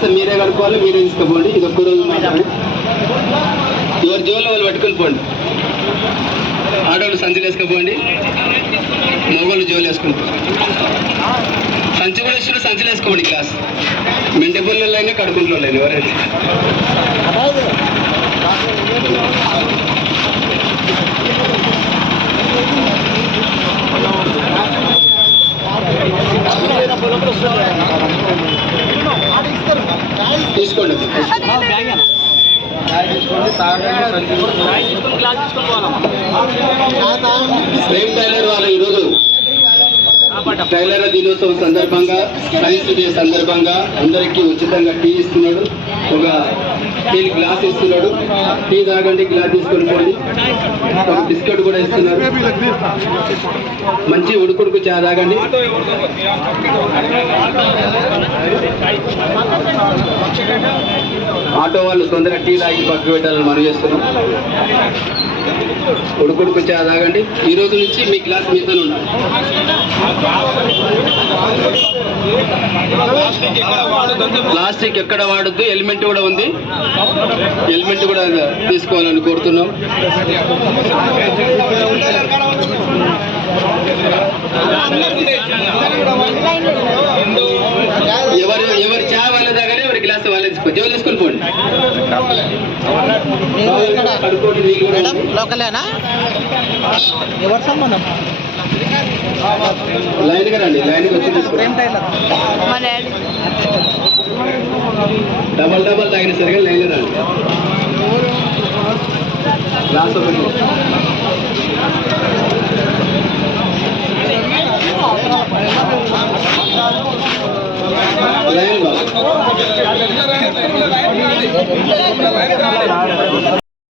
Glass మీరే కడుక్కోవాలి, మీరే తీసుకుపోండి. ఇది ఒక్క రోజు మాత్రమే. ఎవరి జోలు వాళ్ళు పట్టుకొని పోండి. ఆడవాళ్ళు సంచులు వేసుకుపోండి, మగవాళ్ళు జోలు వేసుకుని సంచి కూడా ఇచ్చిన సంచులు వేసుకోండి. గ్లాస్ మెంటి పుల్లలు అయినా కడుకుంట్లో అయినా ఎవరైనా. తీసుకోండి. ప్రేమ్ టైలర్ వాళ్ళు ఈరోజు టైలర్ దినోత్సవం సందర్భంగా, సైన్స్ డే సందర్భంగా అందరికీ ఉచితంగా టీ ఇస్తున్నాడు. ఒక టీ గ్లాస్ ఇస్తున్నాడు. టీ తాగండి, గ్లాస్ తీసుకొని పోండి. ఒక బిస్కెట్ కూడా ఇస్తున్నారు. మంచి ఉడుకుడుకు చా తాగండి. ఆటో వాళ్ళు తొందరగా టీ తాగి పక్కకు పెట్టాలని మనం చేస్తున్నాం. ఉడుకుడుకు చా తాగండి. ఈ రోజు నుంచి మీ గ్లాస్ మీతో ఉండాలి. ప్లాస్టిక్ ఎక్కడ వాడద్దు. హెల్మెట్ కూడా ఉంది, హెల్మెట్ కూడా తీసుకోవాలని కోరుతున్నాం. ఎవరి చా వాళ్ళ దగ్గర, ఎవరి గ్లాస్ వాళ్ళ జోలు తీసుకొని పోండి. లోకలేనా ఎవరు సంబంధం? లైన్గా రండి, లైన్కి వచ్చి తీసుకోండి. డబల్ డబల్ తాగిన సరిగా లైన్గా రండి. గ్లాస్ ఒకటి లైన్